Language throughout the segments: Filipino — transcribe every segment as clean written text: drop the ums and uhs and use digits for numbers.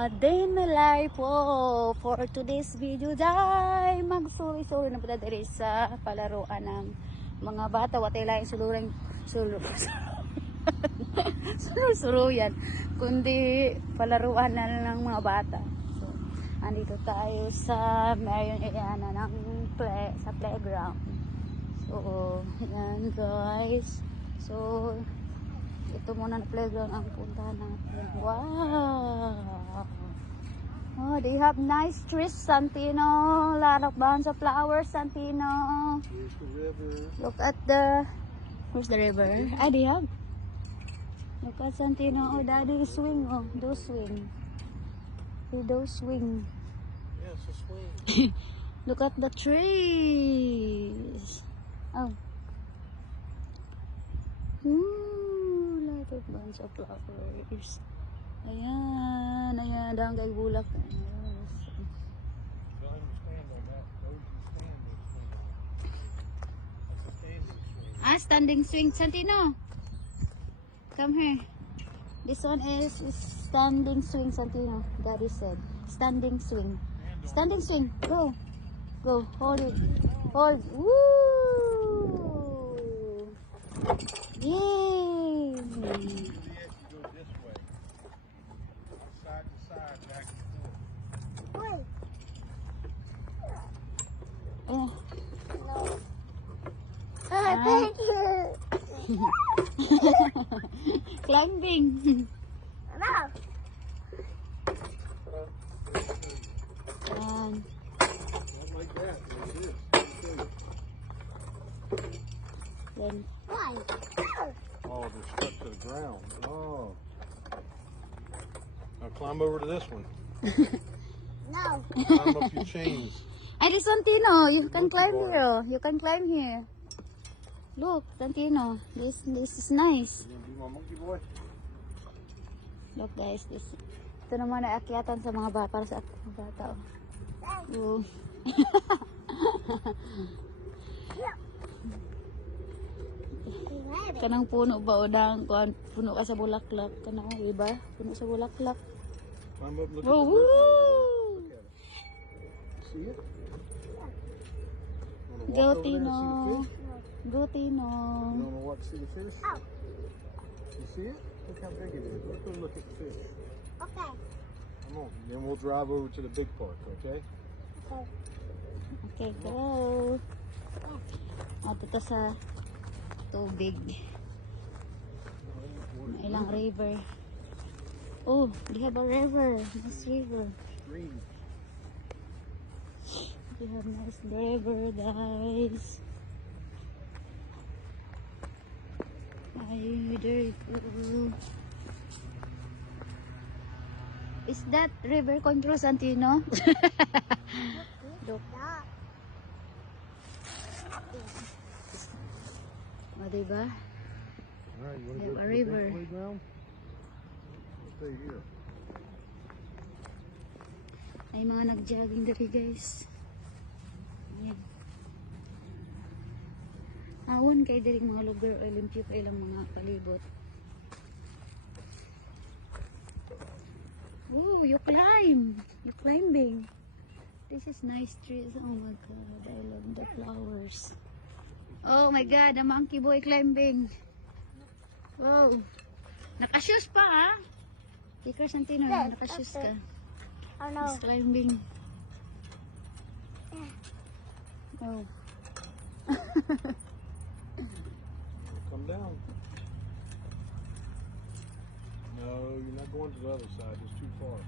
A day in my life po for today's video day magsuri-suri na po diri sa palaruan ng mga bata watay lain suluring suluyan kundi palaruan na ng mga bata. So andito tayo sa Marion Iliana ng sa playground. So yan guys, so ito muna na playground ang puntahan natin. Wow! Oh, they have nice trees, Santino. A lot of bunch of flowers, Santino. Here's the river. Look at the... Where's the river? Ah, they have. Look at Santino. Oh, daddy swing. Oh, those swing. See those swing. Yeah, it's a swing. Look at the trees. Oh. Lot of bunch of flowers. Ayan, ayan, dahang kay bulak. Standing swing, Santino. Come here. This one is standing swing, Santino. Daddy said, standing swing. Standing swing. Go, go. Hold it. Hold. Woo! Yay! Thank you. Climbing. No. Yan. Not like that. Like this. Then, Why? Oh, they're stuck to the ground. Oh. Now climb over to this one. No. Climb up your chains. ay, this Santino, you can Monkey climb bars. here. You can climb here. Look, Santino, this is nice. You gonna be my monkey boy? Look guys, ito naman ay akyatan sa mga bata, para sa mga bata. Oh. Kanang puno ba o dang puno ka sa bulaklak, kanang iba, puno sa bulaklak. Climb up, look Oh, at the woo! bird. Look at it. See it? Wanna walk Go over there and see the Tino. fish? Go Tino. You wanna walk to see the fish? You see it? Look how big it is. Let's go look at the fish. Okay. Come on. Then we'll drive over to the big park, okay? Okay. Okay, go. At ito sa tubig. May ilang river. Oh, they have a river. Nice river. Green. They have nice river, guys. Ay, very cool. Is that river control, Santino? Look. O, diba? All right, you want to Yeah, go a to the river. big playground? We'll stay here. Ay, mga nag-jogging dali, guys. Ayan. Awon kay diri mga lugar o limpyo kay ilang mga palibot. Oh, you climb. You climbing. This is nice trees. Oh my god, I love the flowers. Oh my god, the monkey boy climbing. Wow. Naka-shoes pa ah. Ikaw Santino, Yes, naka-shoes okay. ka. Oh no. He's climbing. Oh. Come down. No, you're not going to the other side. It's too far.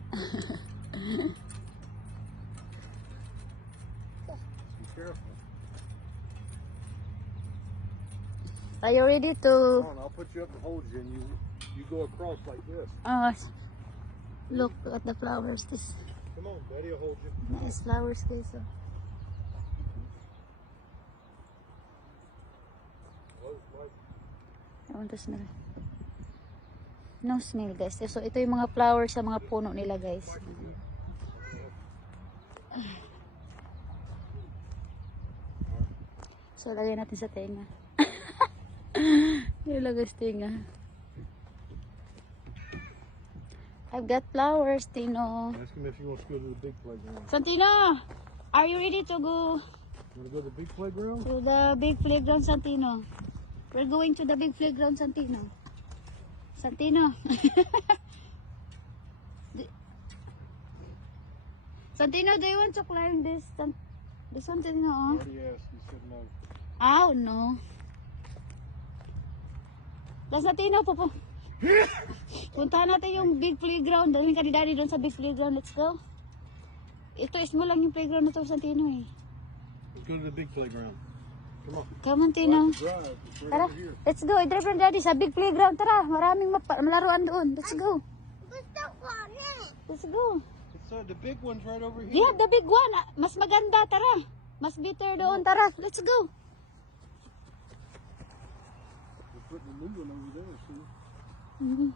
Be careful. Are you ready to Come on, I'll put you up and hold you, and you go across like this. look at the flowers? This Come on, Daddy will hold you. nice flowers, guys. Oh. Whoa. I want to smell. No smell, guys. So ito yung mga flowers sa mga puno nila, guys. So lagay natin sa tenga. Ilagay sa tenga. I've got flowers, Tino. Ask him if he wants to go to the big playground. Santino, are you ready to go Want to go to the big playground? to the big playground, Santino? We're going to the big playground, Santino. Santino. Santino, do you want to climb this? This Santino, oh? Already asked. He said no. Oh, no. Santino, puntahan natin yung big playground. Dalhin ka ni Daddy doon sa big playground. Let's go. Ito is mo lang yung playground na to, Santino, eh. Let's go to the big playground. Come on. Come on, Tino. Drive. It's right Tara, over here. let's go. I-drive ng Daddy sa big playground. Tara, maraming malaruan doon. Let's go. But the one in it. Let's go. It's, the big one's right over here. Yeah, the big one. Mas maganda, tara. Mas better doon, tara. Let's go. We're putting a new one over there, see? Mhm.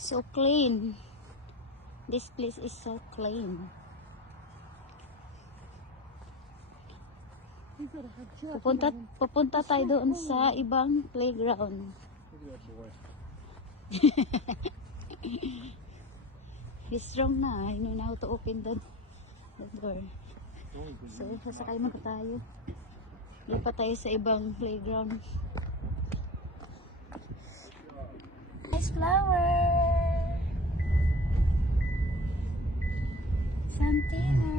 So clean. This place is so clean. Pupunta tayo doon sa ibang playground. Look at that boy. He's strong na. I know how to open the door. Only 'cause So, sasakay mo tayo. Lipat tayo sa ibang playground. Nice flower! Santina!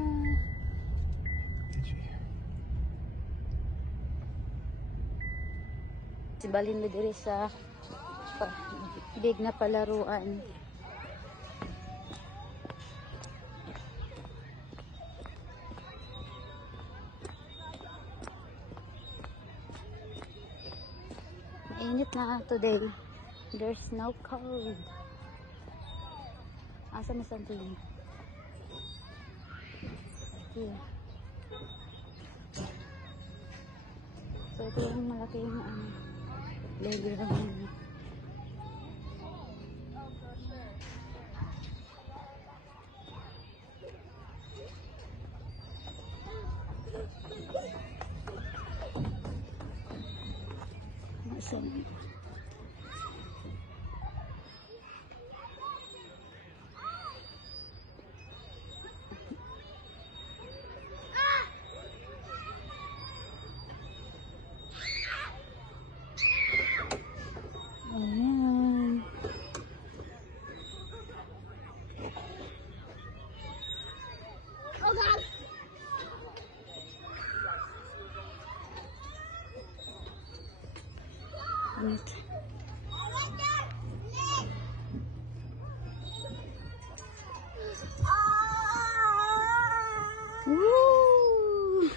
Sibalin mo diri sa big na palaruan. Mainit na today. There's no cold. Asa na Santino? Here. So ito yung malaking playground. Asan? Ayan. Oh God. Wait. Woo!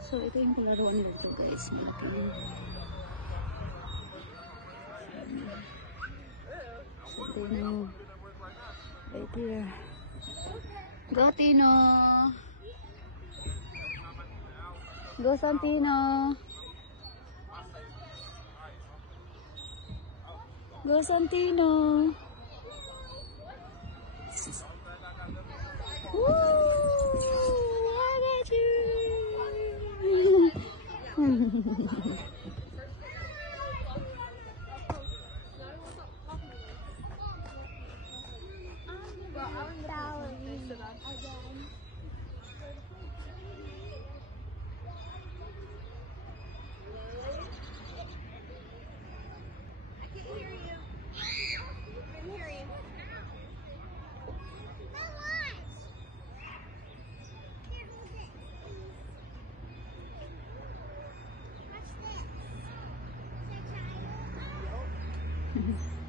So, ito yung palaruan dito guys. Natin. So, Tino. Right here. Go, Tino. Go, Santino. Go, Santino. Woo! Look at you. Watch this.